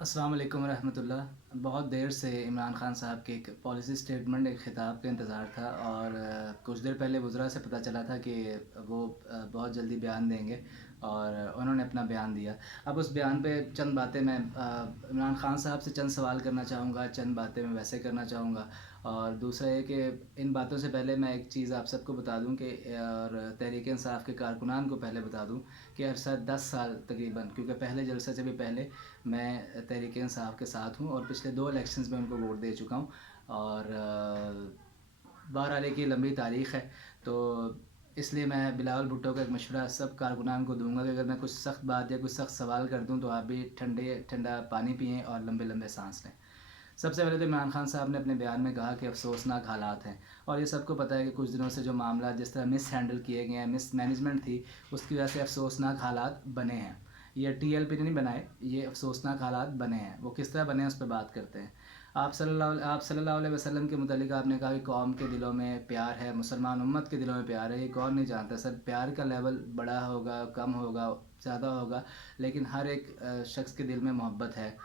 अस्सलाम वालेकुम रहमतुल्लाह। बहुत देर से इमरान खान साहब के एक पॉलिसी स्टेटमेंट, एक ख़िताब का इंतज़ार था और कुछ देर पहले वज़रा से पता चला था कि वो बहुत जल्दी बयान देंगे और उन्होंने अपना बयान दिया। अब उस बयान पे चंद बातें मैं इमरान खान साहब से चंद सवाल करना चाहूँगा, चंद बातें मैं वैसे करना चाहूँगा। और दूसरा ये कि इन बातों से पहले मैं एक चीज़ आप सबको बता दूँ कि और तहरीक-ए-इंसाफ़ के कारकुनान को पहले बता दूँ कि अरसा 10 साल तकरीबन, क्योंकि पहले जलसे से भी पहले मैं तहरीक-ए-इंसाफ़ के साथ हूँ और पिछले 2 इलेक्शंस में उनको वोट दे चुका हूँ। और बहरहाल एक ये लंबी तारीख़ है, तो इसलिए मैं बिलावल भुट्टो का एक मशवरा सब कारकुनान को दूँगा कि अगर मैं कुछ सख्त बात या कुछ सख्त सवाल कर दूँ तो आप भी ठंडा पानी पिएँ और लंबे-लंबे साँस लें। सबसे पहले तो इमरान खान साहब ने अपने बयान में कहा कि अफ़सोसनाक हालात हैं, और ये सबको पता है कि कुछ दिनों से जो मामला जिस तरह मिस हैंडल किए गए हैं, मिस मैनेजमेंट थी, उसकी वजह से अफ़सोसनाक हालात बने हैं। ये टीएलपी ने नहीं बनाए, ये अफ़सोसनाक हालात बने हैं। वो किस तरह बने हैं उस पर बात करते हैं। आप सल्लल्लाहु अलैहि वसल्लम के मुतालिक आपने कहा कि कौम के दिलों में प्यार है, मुसलमान उम्मत के दिलों में प्यार है। ये कौन नहीं जानता सर, प्यार का लेवल बड़ा होगा, कम होगा, ज़्यादा होगा, लेकिन हर एक शख्स के दिल में मोहब्बत है।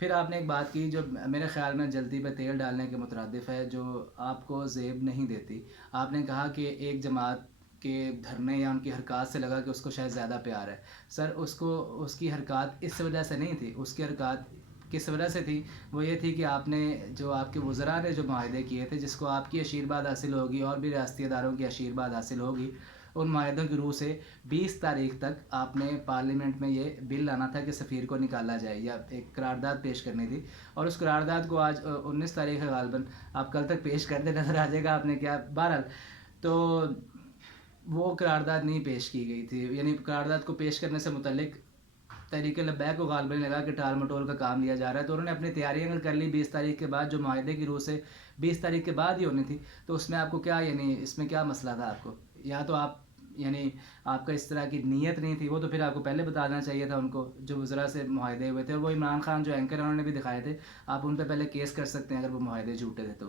फिर आपने एक बात की जो मेरे ख़्याल में जल्दी पे तेल डालने के मुतरादिफ़ है, जो आपको ज़ेब नहीं देती। आपने कहा कि एक जमात के धरने या उनकी हरकत से लगा कि उसको शायद ज़्यादा प्यार है। सर, उसको उसकी हरकत इस वजह से नहीं थी, उसकी हरकत किस वजह से थी, वो ये थी कि आपने जो आपके वज़रा ने जो मुआहदे किए थे, जिसको आपकी आशीर्वाद हासिल होगी और भी रियासती इदारों की आशीर्वाद हासिल होगी, उन मुआहदों की रूह से 20 तारीख तक आपने पार्लियामेंट में ये बिल लाना था कि सफ़ीर को निकाला जाए या एक करारदाद पेश करनी थी। और उस करारदाद को आज 19 तारीख है गालिबन, आप कल तक पेश कर दें, नज़र आ जाएगा आपने क्या। बहरहाल, तो वो करारदाद नहीं पेश की गई थी, यानी करारदाद को पेश करने से मुतल्लिक तहरीक लब्बैक को गालिबन लगा कि टाल मटोल का काम लिया जा रहा है, तो उन्होंने अपनी तैयारियां अगर कर ली 20 तारीख के बाद, जो माहदे की रूह से 20 तारीख के बाद ही होनी थी, तो उसमें आपको क्या, यानी इसमें क्या मसला था आपको? या तो आप, यानी आपका इस तरह की नीयत नहीं थी, वो तो फिर आपको पहले बताना चाहिए था उनको, जो वज़रा से मुआहदे हुए थे। और वो इमरान खान जो एंकर हैं उन्होंने भी दिखाए थे, आप उन पर पहले केस कर सकते हैं अगर वो मुआहदे झूठे थे तो।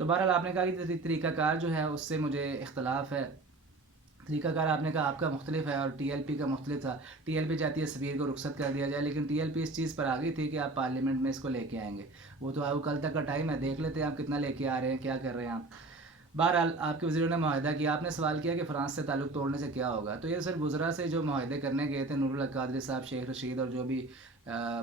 बहरहाल आपने कहा कि तरीक़ाकार जो है उससे मुझे इख्तलाफ है। तरीक़ाकार आपने कहा आपका मुख्तलिफ है और टीएलपी का मुख्तलिफ था। टीएलपी चाहती है सफ़ीर को रुखसत कर दिया जाए, लेकिन टीएलपी इस चीज़ पर आ गई थी कि आप पार्लियामेंट में इसको लेके आएंगे। वो तो आप कल तक का टाइम है, देख लेते हैं आप कितना लेके आ रहे हैं, क्या कर रहे हैं आप। बहरहाल आपके वज़ीरों ने मुआहदा किया। आपने सवाल किया कि फ़्रांस से ताल्लुक़ तोड़ने से क्या होगा, तो ये सिर्फ वज़रा से जो मुआहदे करने गए थे, नूरुल हक कादरी साहब, शेख रशीद और जो भी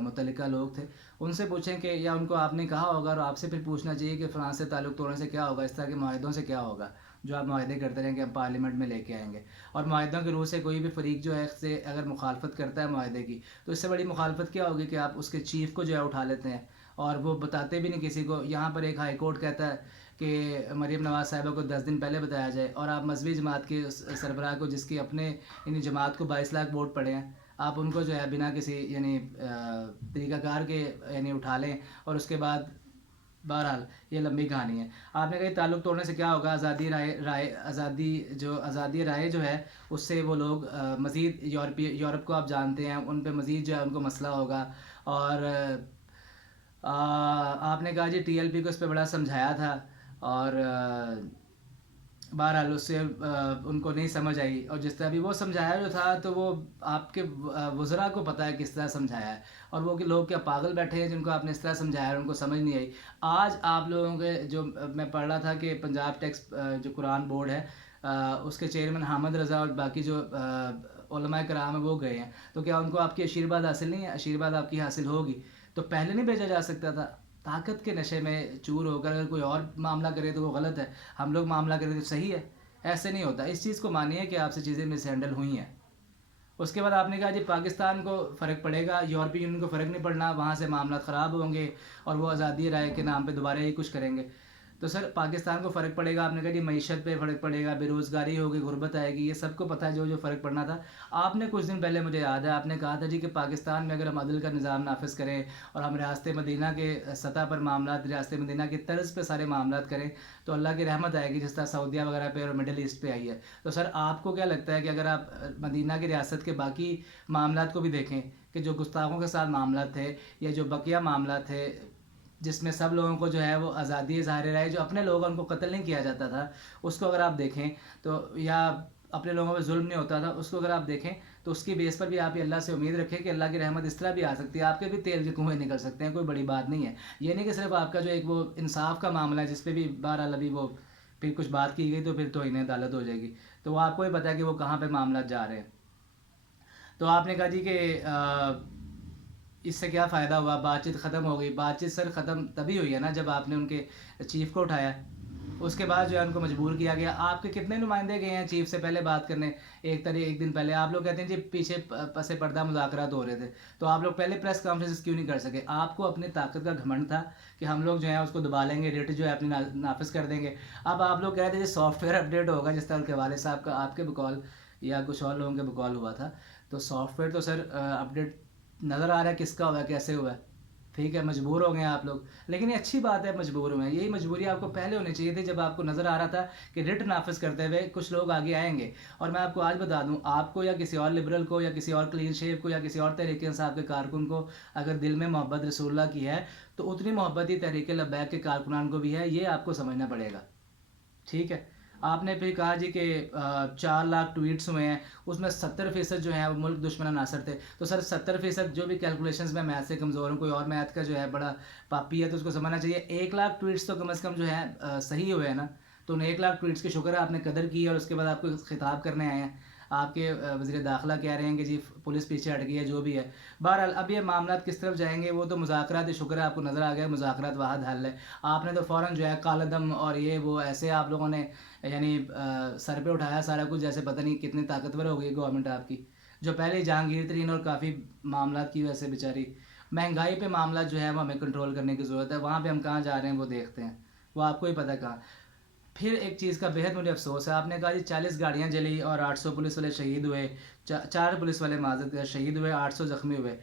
मुतल्लिका लोग थे, उनसे पूछें कि, या उनको आपने कहा होगा और आपसे फिर पूछना चाहिए कि फ़्रांस से ताल्लुक़ तोड़ने से क्या होगा, इस तरह के मुआहदों से क्या होगा जो आप मुआहदे करते रहें कि हम पार्लियामेंट में लेके आएंगे। और मुआहदों की रूह से कोई भी फ़रीक जो है से अगर मुखालफत करता है मुआहदे की, तो इससे बड़ी मुखालफत क्या होगी कि आप उसके चीफ़ को जो है उठा लेते हैं और वो बताते भी नहीं किसी को। यहाँ पर एक हाई कोर्ट कहता है कि मरीम नवाज़ साहिबा को 10 दिन पहले बताया जाए, और आप मजहबी जमात के सरबराह को, जिसकी अपने यानी जमात को 22 लाख वोट पड़े हैं, आप उनको जो है बिना किसी यानी तरीक़ाकार के यानी उठा लें। और उसके बाद बहरहाल ये लंबी कहानी है। आपने कहा ताल्लुक़ तोड़ने से क्या होगा, आज़ादी राय जो है उससे वो लोग मज़ीद यूरोप को आप जानते हैं, उन पे मज़ीद जो है उनको मसला होगा। और आपने कहा जी टीएलपी को इस पे बड़ा समझाया था, और बहरहाल उससे उनको नहीं समझ आई, और जिस तरह भी वो समझाया जो था, तो वो आपके वज़रा को पता है किस तरह समझाया है, और वो कि लोग क्या पागल बैठे हैं जिनको आपने इस तरह समझाया और उनको समझ नहीं आई। आज आप लोगों के जो मैं पढ़ रहा था कि पंजाब टैक्स जो कुरान बोर्ड है, उसके चेयरमैन हामिद रज़ा और बाकी जो उलमाए कराम है वो गए हैं, तो क्या उनको आपकी आशीर्वाद हासिल नहीं है? आशीर्वाद आपकी हासिल होगी तो पहले नहीं भेजा जा सकता था? ताकत के नशे में चूर होकर अगर कोई और मामला करे तो वो गलत है, हम लोग मामला करें तो सही है। ऐसे नहीं होता। इस चीज़ को मानिए कि आपसे चीज़ें मिस हैंडल हुई हैं। उसके बाद आपने कहा जी पाकिस्तान को फ़र्क पड़ेगा, यूरोपीय यूनियन को फ़र्क नहीं पड़ना, वहाँ से मामला ख़राब होंगे और वो आज़ादी राय के नाम पे दोबारा ही कुछ करेंगे। तो सर, पाकिस्तान को फ़र्क पड़ेगा, आपने कहा जी मईशत पे फ़र्क पड़ेगा, बेरोज़गारी होगी, गुर्बत आएगी, ये सबको पता है जो जो फ़र्क पड़ना था। आपने कुछ दिन पहले, मुझे याद है, आपने कहा था जी कि पाकिस्तान में अगर हम अदल का निज़ाम नाफ़िज़ करें और हम रियासत मदीना के सतह पर मामलात, रियासत मदीना की तर्ज़ पे सारे मामलात करें, तो अल्लाह की रहमत आएगी, जिस तरह सऊदीया वगैरह पे और मिडल ईस्ट पे आई है। तो सर, आपको क्या लगता है कि अगर आप मदीना की रियासत के बाकी मामलात को भी देखें कि जो गुस्ताखों के साथ मामला थे, या जो बकिया मामला थे, जिसमें सब लोगों को जो है वो आज़ादी ज़ाहिर राय, जो अपने लोग हैं उनको कत्ल नहीं किया जाता था, उसको अगर आप देखें तो, या اپنے لوگوں پہ ظلم نہیں ہوتا تھا، اس کو اگر آپ دیکھیں تو اس کی بیس پر بھی آپ اللہ سے امید رکھیں کہ اللہ کی رحمت اس طرح بھی آ سکتی ہے، آپ کے بھی تیل کے کنویں نکل سکتے ہیں، کوئی بڑی بات نہیں ہے۔ یہ نہیں کہ صرف آپ کا جو ایک وہ انصاف کا معاملہ ہے جس پہ بھی بہرحال ابھی وہ پھر کچھ بات کی گئی تو پھر توہین عدالت ہو جائے گی، تو وہ آپ کو ہی پتہ ہے کہ وہ کہاں پہ معاملات جا رہے ہیں۔ تو آپ نے کہا جی کہ اس سے کیا فائدہ ہوا، بات چیت ختم ہو گئی۔ بات چیت سر ختم تبھی ہوئی ہے نا جب آپ نے ان کے چیف کو اٹھایا، اس کے بعد جو ہے ان کو مجبور کیا گیا۔ آپ کے کتنے نمائندے گئے ہیں چیف سے پہلے بات کرنے، ایک دن پہلے؟ آپ لوگ کہتے ہیں جی پیچھے پس پردہ مذاکرات ہو رہے تھے، تو آپ لوگ پہلے پریس کانفرنس کیوں نہیں کر سکے؟ آپ کو اپنی طاقت کا گھمنڈ تھا کہ ہم لوگ جو ہیں اس کو دبا لیں گے، ریٹ جو ہے اپنی نافذ کر دیں گے۔ اب آپ لوگ کہہ رہے تھے سافٹ ویئر اپڈیٹ ہوگا، جس طرح کے والد صاحب کا آپ کے بقول یا کچھ اور لوگوں کے بقول ہوا تھا، تو سافٹ ویئر تو سر اپڈیٹ نظر آ رہا ہے کس کا ہوا ہے، کیسے ہوا ہے، ٹھیک ہے مجبور ہو گئے ہیں آپ لوگ، لیکن یہ اچھی بات ہے مجبور ہوئے ہیں، یہی مجبوری آپ کو پہلے ہونی چاہیے تھی جب آپ کو نظر آ رہا تھا کہ رٹ نافذ کرتے ہوئے کچھ لوگ آگے آئیں گے۔ اور میں آپ کو آج بتا دوں، آپ کو یا کسی اور لبرل کو یا کسی اور کلین شیپ کو یا کسی اور تحریک انصاف کے کارکن کو اگر دل میں محبت رسول اللہ کی ہے تو اتنی محبت ہی تحریک لبیک کے کارکنان کو بھی ہے، یہ آپ کو سمجھنا پڑے گا، ٹھیک ہے۔ آپ نے پھر کہا جی کہ 4 لاکھ ٹویٹس ہوئے ہیں، اس میں 70% جو ہیں وہ ملک دشمن عناصر تھے، تو سر 70% جو بھی کیلکولیشنز میں میتھ سے کمزور ہوں، کوئی اور میتھ کا جو ہے بڑا پاپی ہے تو اس کو سمجھنا چاہیے 1 لاکھ ٹویٹس تو کم از کم جو ہے صحیح ہوئے ہیں نا، تو ان 1 لاکھ ٹویٹس کی شکر ہے آپ نے قدر کی، اور اس کے بعد آپ کو خطاب کرنے آئے ہیں۔ آپ کے وزیر داخلہ کہہ رہے ہیں کہ جی پولیس پیچھے ہٹ گئی ہے، جو بھی ہے۔ بہرحال اب یہ معاملات کس طرف جائیں گے وہ تو مذاکرات، شکر ہے آپ کو نظر آ گیا مذاکرات واحد حل ہے۔ آپ نے تو فوراً جو ہے کالا دم اور یہ وہ ایسے آپ لوگوں نے یعنی سر پہ اٹھایا سارا کچھ، جیسے پتہ نہیں کتنی طاقتور ہو گئی گورنمنٹ آپ کی، جو پہلے جہانگیر ترین اور کافی معاملات کی وجہ سے بیچاری مہنگائی پہ معاملات جو ہے وہ ہمیں کنٹرول کرنے کی ضرورت ہے، وہاں پہ ہم کہاں جا رہے ہیں وہ دیکھتے ہیں، وہ آپ کو ہی پتہ کہاں۔ پھر ایک چیز کا بہت مجھے افسوس ہے، آپ نے کہا جی 40 گاڑیاں جلی اور 800 پولیس والے شہید ہوئے، 4 پولیس والے معذرت شہید ہوئے، 800 زخمی ہوئے۔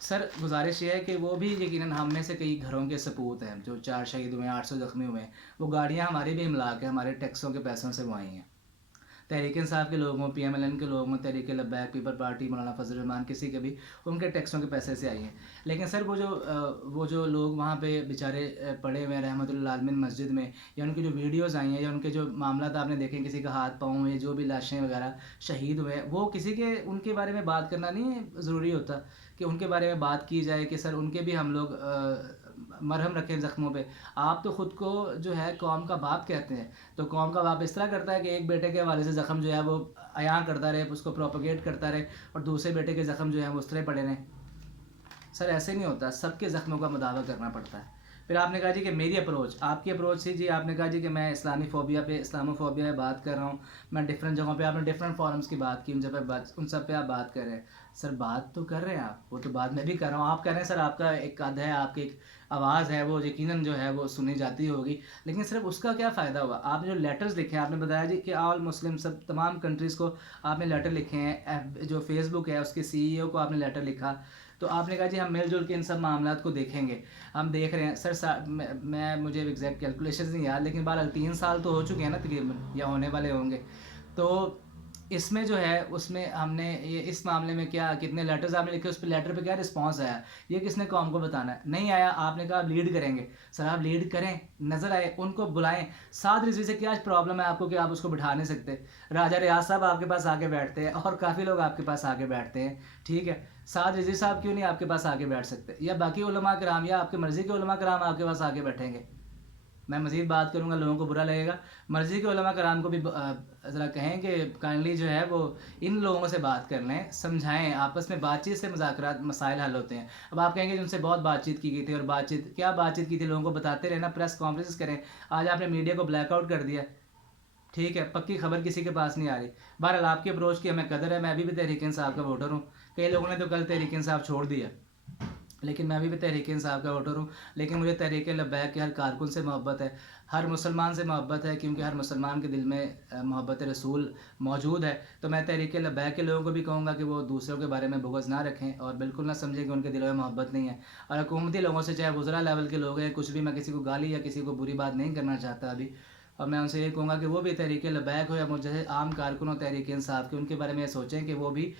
سر گزارش یہ ہے کہ وہ بھی یقیناً ہم میں سے کئی گھروں کے سپوت ہیں، جو 4 شہید ہوئے ہیں، 800 زخمی ہوئے ہیں، وہ گاڑیاں ہماری بھی املاک ہیں، ہمارے ٹیکسوں کے پیسوں سے وہ آئی ہیں، تحریک انصاف کے لوگوں، پی ایم ایل این کے لوگوں، تحریک لبیک، پیپل پارٹی، مولانا فضل الرحمان، کسی کے بھی ان کے ٹیکسوں کے پیسے سے آئی ہیں۔ لیکن سر وہ جو لوگ وہاں پہ بیچارے پڑے ہوئے ہیں رحمۃ اللہ عالمین مسجد میں، یا ان کی جو ویڈیوز آئی ہیں یا ان کے جو معاملات آپ نے دیکھیں، کسی کا ہاتھ پاؤں ہوئے، جو بھی لاشیں وغیرہ شہید ہوئے ہیں، وہ کسی کے ان کے بارے میں بات کرنا نہیں ضروری ہوتا کہ ان کے بارے میں بات کی جائے کہ سر ان کے بھی ہم لوگ مرہم رکھیں زخموں پہ۔ آپ تو خود کو جو ہے قوم کا باپ کہتے ہیں، تو قوم کا باپ اس طرح کرتا ہے کہ ایک بیٹے کے حوالے سے زخم جو ہے وہ عیاں کرتا رہے، اس کو پروپیگیٹ کرتا رہے، اور دوسرے بیٹے کے زخم جو ہیں وہ اس طرح پڑے رہیں؟ سر ایسے نہیں ہوتا، سب کے زخموں کا مداوع کرنا پڑتا ہے۔ پھر آپ نے کہا جی کہ میری اپروچ، آپ کی اپروچ تھی جی، آپ نے کہا جی کہ میں اسلامی فوبیا پہ، اسلامو فوبیا پہ بات کر رہا ہوں، میں ڈفرینٹ جگہوں پہ، آپ نے ڈفرینٹ فورمز کی بات کی، ان سب پہ آپ بات کر رہے ہیں۔ سر بات تو کر رہے ہیں آپ، وہ تو بات میں بھی کر رہا ہوں، آپ کہہ رہے ہیں سر آپ کا ایک قد ہے، آپ کی ایک آواز ہے، وہ یقیناً جو ہے وہ سنی جاتی ہوگی، لیکن صرف اس کا کیا فائدہ ہوا؟ آپ نے جو لیٹرز لکھے ہیں، آپ نے بتایا جی کہ آل مسلم، سب تمام کنٹریز کو آپ نے لیٹر لکھے ہیں، جو فیس بک ہے اس کے سی ای او کو آپ نے لیٹر لکھا، تو آپ نے کہا جی ہم مل جل کے ان سب معاملات کو دیکھیں گے، ہم دیکھ رہے ہیں۔ سر مجھے ایگزیکٹ کیلکولیشنز نہیں یاد، لیکن بہرحال 3 سال تو ہو چکے ہیں نا تقریباً، یا ہونے والے ہوں گے، تو اس میں جو ہے اس میں ہم نے یہ اس معاملے میں کیا کتنے لیٹرز آپ نے لکھے، اس پہ لیٹر پہ کیا رسپانس آیا، یہ کس نے قوم کو بتانا ہے؟ نہیں آیا۔ آپ نے کہا آپ لیڈ کریں گے، سر آپ لیڈ کریں، نظر آئے، ان کو بلائیں۔ 7 رضوی سے کیا پرابلم ہے آپ کو کہ آپ اس کو بٹھا نہیں سکتے؟ راجہ ریاض صاحب آپ کے پاس آ کے بیٹھتے ہیں، اور کافی لوگ آپ کے پاس آ کے بیٹھتے ہیں، ٹھیک ہے۔ 7 رضوی صاحب کیوں نہیں آپ کے پاس آ کے بیٹھ سکتے؟ یا باقی علماء کرام یا آپ کے مرضی کے علماء کرام آپ کے پاس آ کے بیٹھیں گے؟ میں مزید بات کروں گا، لوگوں کو برا لگے گا، مرضی کے علماء کرام کو بھی ذرا کہیں کہ کائنڈلی جو ہے وہ ان لوگوں سے بات کر لیں، سمجھائیں، آپس میں بات چیت سے مذاکرات مسائل حل ہوتے ہیں۔ اب آپ کہیں گے ان سے بہت بات چیت کی گئی تھی، اور بات چیت کیا بات چیت کی تھی، لوگوں کو بتاتے رہنا، پریس کانفرنس کریں۔ آج آپ نے میڈیا کو بلیک آؤٹ کر دیا، ٹھیک ہے، پکی خبر کسی کے پاس نہیں آ رہی۔ بہرحال آپ کی اپروچ کی ہمیں قدر ہے، میں ابھی بھی تحریک انصاف کا ووٹر ہوں، کئی لوگوں نے تو کل تحریک انصاف چھوڑ دیا، لیکن میں ابھی بھی تحریک انصاف کا ووٹر ہوں، لیکن مجھے تحریک لبیک کے ہر کارکن سے محبت ہے، ہر مسلمان سے محبت ہے، کیونکہ ہر مسلمان کے دل میں محبت رسول موجود ہے۔ تو میں تحریک لبیک کے لوگوں کو بھی کہوں گا کہ وہ دوسروں کے بارے میں بغض نہ رکھیں، اور بالکل نہ سمجھیں کہ ان کے دلوں میں محبت نہیں ہے، اور حکومتی لوگوں سے، چاہے وزراء لیول کے لوگ ہیں کچھ بھی، میں کسی کو گالی یا کسی کو بری بات نہیں کرنا چاہتا ابھی، اور میں ان سے یہ کہوں گا کہ وہ بھی تحریک لبیک ہو یا مجھے عام کارکن ہو تحریک انصاف کے، ان کے بارے میں یہ سوچیں کہ وہ بھی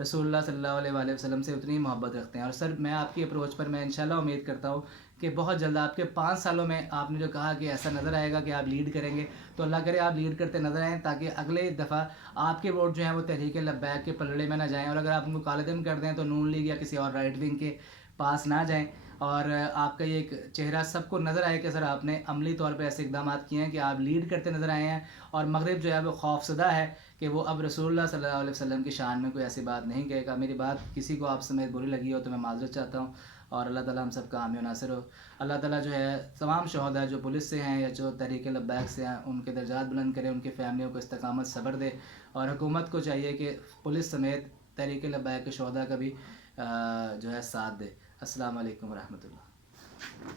रसूल सल्लल्लाहु अलैहि वसल्लम से उतनी ही मोहब्बत रखते हैं। और सर मैं आपकी अप्रोच पर मैं इंशाल्लाह उम्मीद करता हूँ कि बहुत जल्द आपके 5 सालों में आपने जो कहा कि ऐसा नज़र आएगा कि आप लीड करेंगे, तो अल्लाह करे आप लीड करते नज़र आएँ, ताकि अगले दफ़ा आपके वोट जो हैं वो तहरीक लब्बैक के पलड़े में ना जाएँ, और अगर आप उनको कालेदम कर दें तो नून लीग या किसी और राइट विंग के पास ना जाएँ, और आपका ये एक चेहरा सबको नज़र आए कि सर आपने अमली तौर पे ऐसे इकदाम किए हैं कि आप लीड करते नज़र आए हैं, और मगरिब जो है वो खौफसदा है कि वो अब रसूलुल्लाह सल्लल्लाहु अलैहि वसल्लम की शान में कोई ऐसी बात नहीं कहेगा। मेरी बात किसी को आप समेत बुरी लगी हो तो मैं माज़रत चाहता हूँ, और अल्लाह ताला हम सब का हामी नासिर हो। अल्लाह ताला जो है तमाम शहदा जो पुलिस से हैं या जो तहरीक लब्बैक से हैं उनके दर्जात बुलंद करे, उनकी फ़ैमिलियों को इस्तकामत सब्र दे, और हुकूमत को चाहिए कि पुलिस समेत तहरीक लब्बैक के शहदा का भी जो है साथ दे। अस्सलाम वालेकुम रहमतुल्लाह।